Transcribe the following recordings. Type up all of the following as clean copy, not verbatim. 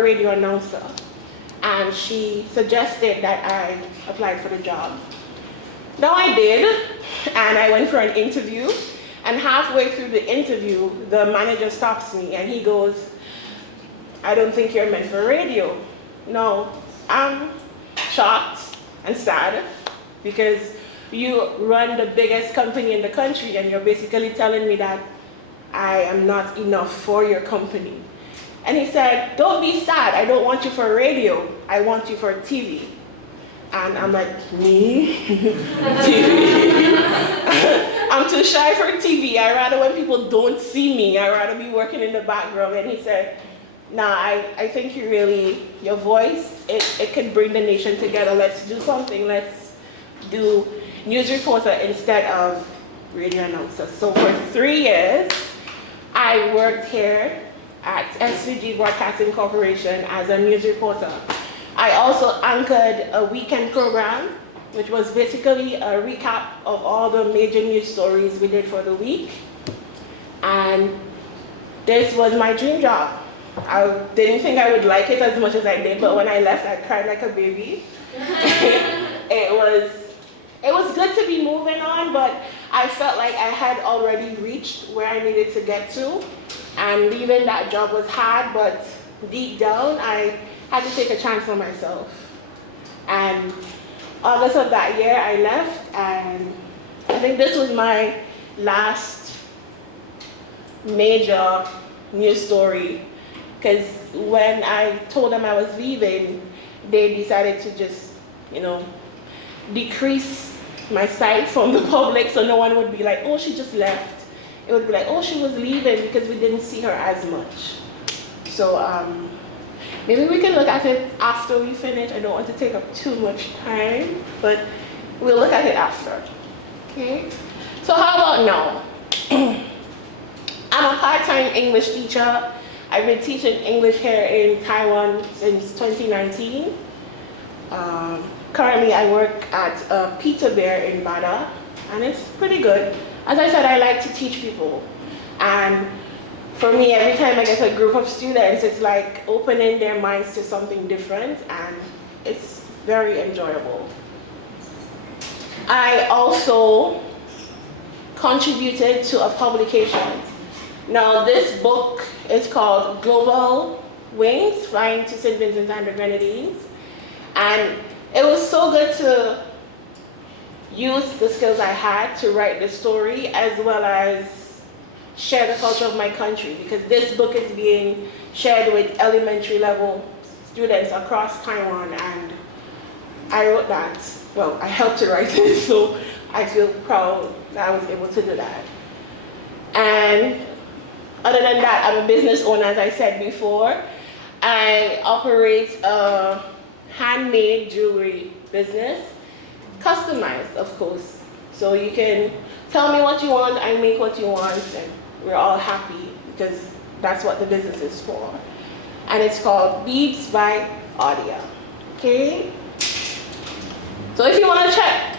a radio announcer. And she suggested that I apply for the job. Now I did, and I went for an interview. And halfway through the interview, the manager stops me and he goes, I don't think you're meant for radio. No, I'm shocked and sad because you run the biggest company in the country and you're basically telling me that I am not enough for your company. And he said, don't be sad, I don't want you for radio, I want you for TV. And I'm like, me? TV? I'm too shy for TV. I rather when people don't see me, I rather be working in the background. And he said, nah, I think your voice, it can bring the nation together. Let's do something. Let's do news reporter instead of radio announcer. So for 3 years, I worked here at SVG Broadcasting Corporation as a news reporter. I also anchored a weekend program, which was basically a recap of all the major news stories we did for the week. And this was my dream job. I didn't think I would like it as much as I did, but when I left, I cried like a baby. It was good to be moving on, but I felt like I had already reached where I needed to get to. And leaving that job was hard, but deep down, I had to take a chance on myself. And August of that year, I left, and I think this was my last major news story, because when I told them I was leaving, they decided to just, decrease my sight from the public so no one would be like, oh, she just left. It would be like, oh, she was leaving because we didn't see her as much. So maybe we can look at it after we finish. I don't want to take up too much time, but we'll look at it after. Okay? So how about now? I'm a part-time English teacher. I've been teaching English here in Taiwan since 2019. Currently I work at Peter Bear in Bada, and it's pretty good. As I said, I like to teach people. And for me, every time I get a group of students, it's like opening their minds to something different, and it's very enjoyable. I also contributed to a publication. Now, this book is called Global Wings, Flying to St. Vincent and the Grenadines. And it was so good to use the skills I had to write the story, as well as share the culture of my country, because this book is being shared with elementary level students across Taiwan, and I wrote that. Well, I helped to write it, so I feel proud that I was able to do that. And other than that, I'm a business owner, as I said before. I operate a handmade jewelry business, customized, of course. So you can tell me what you want, I make what you want, and we're all happy because that's what the business is for. And it's called Beads by Audia. Okay? So if you want to check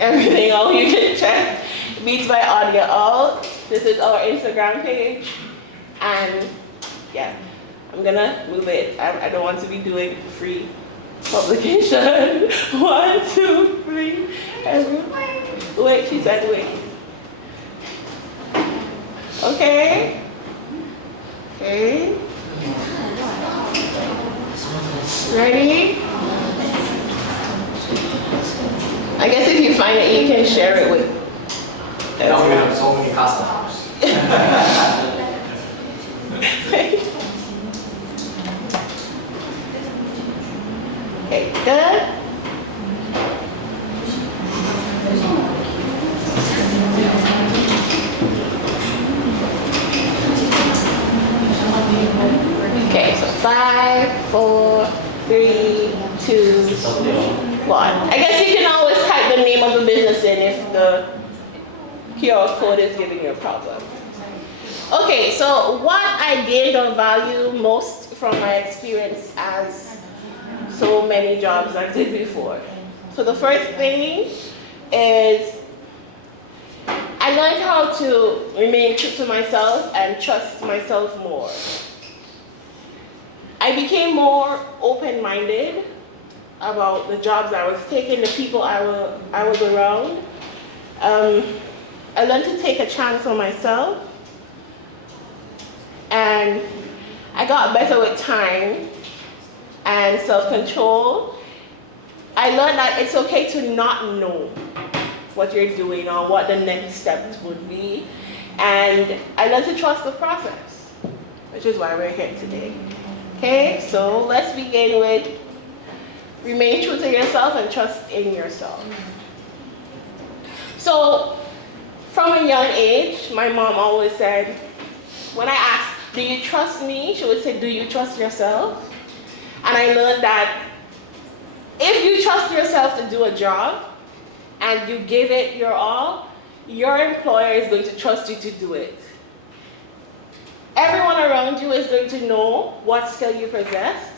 everything out, you can check Beads by Audia out. This is our Instagram page. And yeah, I'm gonna move it. I don't want to be doing free publication. 1, 2, 3. Wait, she said wait. Okay. Okay. Ready? I guess if you find it, you can share it with everyone. We have so many customers. Okay, good. Okay, so 5, 4, 3, 2, 1. I guess you can always type the name of the business in if the QR code is giving you a problem. Okay, so what I gained or value most from my experience as so many jobs I did before. So the first thing is I learned how to remain true to myself and trust myself more. I became more open-minded about the jobs I was taking, the people I was around. I learned to take a chance on myself, and I got better with time and self-control. I learned that it's okay to not know what you're doing or what the next steps would be. And I learned to trust the process, which is why we're here today. Okay, so let's begin with remain true to yourself and trust in yourself. So from a young age, my mom always said, when I asked, do you trust me? She would say, do you trust yourself? And I learned that if you trust yourself to do a job and you give it your all, your employer is going to trust you to do it. Everyone around you is going to know what skill you possess,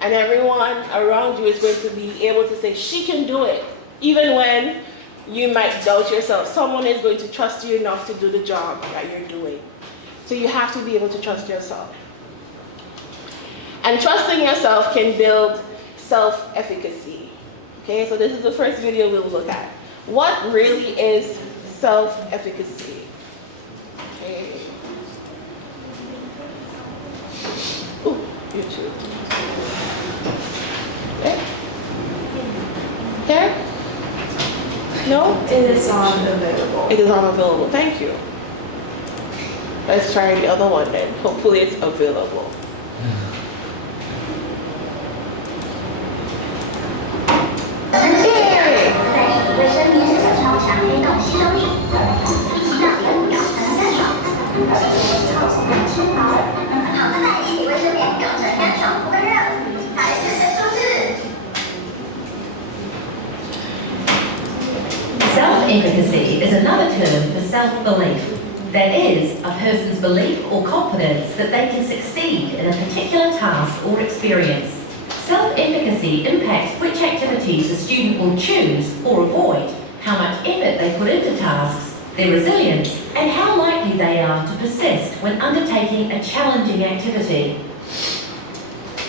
and everyone around you is going to be able to say, she can do it. Even when you might doubt yourself, someone is going to trust you enough to do the job that you're doing. So you have to be able to trust yourself. And trusting yourself can build self-efficacy. Okay, so this is the first video we'll look at. What really is self-efficacy? Okay. Ooh, YouTube. Okay. Okay? No? It is unavailable. It is unavailable. Thank you. Let's try the other one then. Hopefully it's available. Self-efficacy is another term for self-belief. That is, a person's belief or confidence that they can succeed in a particular task or experience. Self-efficacy impacts which activities a student will choose or avoid, how much effort they put into tasks, their resilience, and how likely they are to persist when undertaking a challenging activity.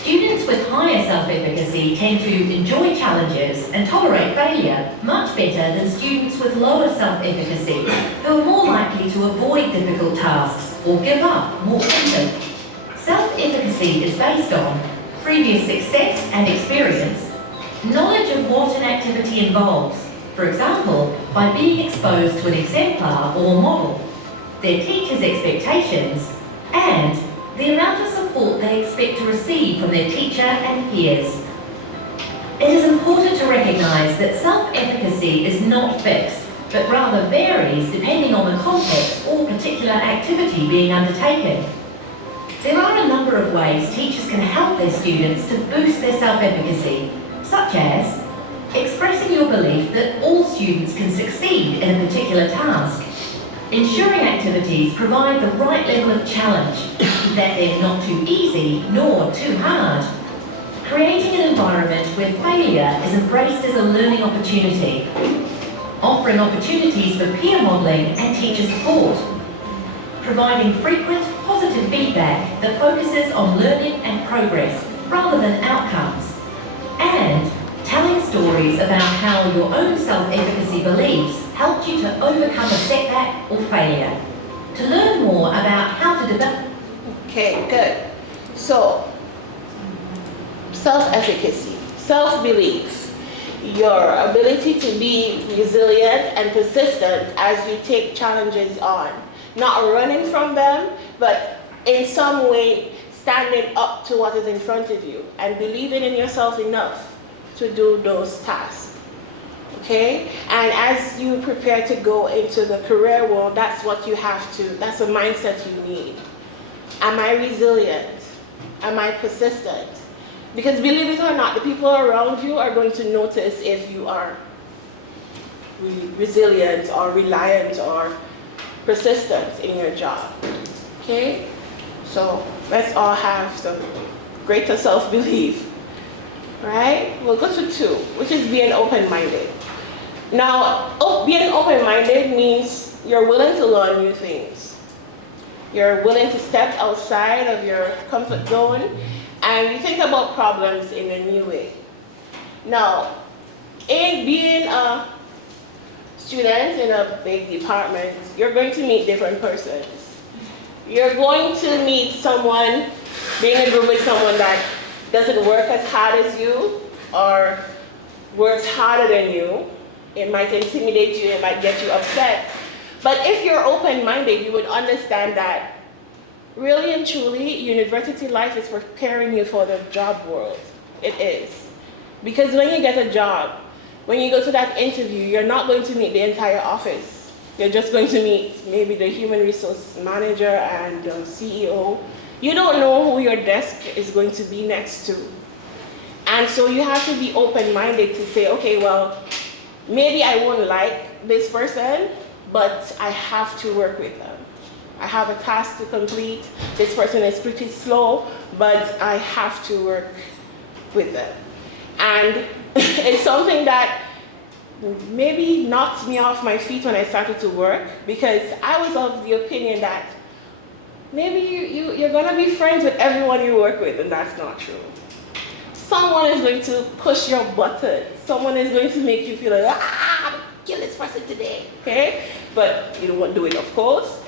Students with higher self-efficacy tend to enjoy challenges and tolerate failure much better than students with lower self-efficacy, who are more likely to avoid difficult tasks or give up more quickly. Self-efficacy is based on previous success and experience, knowledge of what an activity involves, for example, by being exposed to an exemplar or model, their teacher's expectations, and the amount of support they expect to receive from their teacher and peers. It is important to recognise that self-efficacy is not fixed, but rather varies depending on the context or particular activity being undertaken. There are a number of ways teachers can help their students to boost their self-efficacy, such as expressing your belief that all students can succeed in a particular task, ensuring activities provide the right level of challenge, that they're not too easy nor too hard, creating an environment where failure is embraced as a learning opportunity, offering opportunities for peer modelling and teacher support, providing frequent positive feedback that focuses on learning and progress rather than outcomes, and telling stories about how your own self-efficacy beliefs helped you to overcome a setback or failure. To learn more about how to develop... Okay, good. So, self-efficacy, self-belief, your ability to be resilient and persistent as you take challenges on. Not running from them, but in some way standing up to what is in front of you and believing in yourself enough to do those tasks. Okay? And as you prepare to go into the career world, that's what you have to, that's a mindset you need. Am I resilient? Am I persistent? Because believe it or not, the people around you are going to notice if you are resilient or reliant or persistent in your job. Okay? So let's all have some greater self-belief. Right? We'll go to 2, which is being open-minded. Now, being open-minded means you're willing to learn new things. You're willing to step outside of your comfort zone and you think about problems in a new way. Now, in being a student in a big department, you're going to meet different persons. You're going to meet someone, being in a group with someone that doesn't work as hard as you or works harder than you. It might intimidate you, it might get you upset. But if you're open-minded, you would understand that really and truly, university life is preparing you for the job world. It is. Because when you get a job, when you go to that interview, you're not going to meet the entire office. You're just going to meet maybe the human resource manager and the CEO. You don't know who your desk is going to be next to. And so you have to be open-minded to say, okay, well, maybe I won't like this person, but I have to work with them. I have a task to complete. This person is pretty slow, but I have to work with them. And it's something that maybe knocked me off my feet when I started to work, because I was of the opinion that maybe you're gonna be friends with everyone you work with, and that's not true. Someone is going to push your button. Someone is going to make you feel like, I'm gonna kill this person today, okay? But you don't want to do it, of course.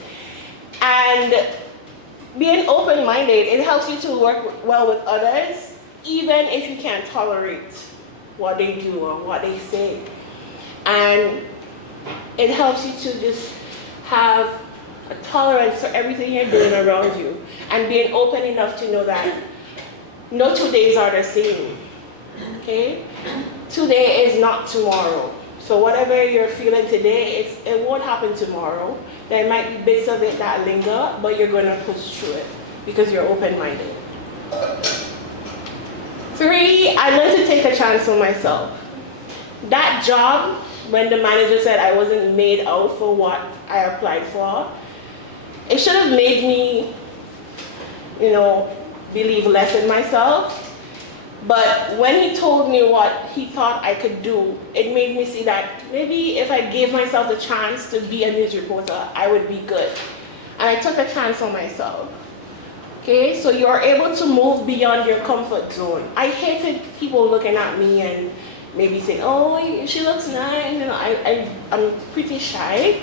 And being open-minded, it helps you to work well with others, even if you can't tolerate what they do or what they say. And it helps you to just have a tolerance for everything you're doing around you, and being open enough to know that no 2 days are the same, okay? Today is not tomorrow. So whatever you're feeling today, it won't happen tomorrow. There might be bits of it that linger, but you're gonna push through it because you're open-minded. 3, I learned to take a chance on myself. That job, when the manager said I wasn't made out for what I applied for, it should have made me, believe less in myself. But when he told me what he thought I could do, it made me see that maybe if I gave myself the chance to be a news reporter, I would be good. And I took a chance on myself. Okay, so you're able to move beyond your comfort zone. I hated people looking at me and maybe saying, oh, she looks nice. I'm pretty shy.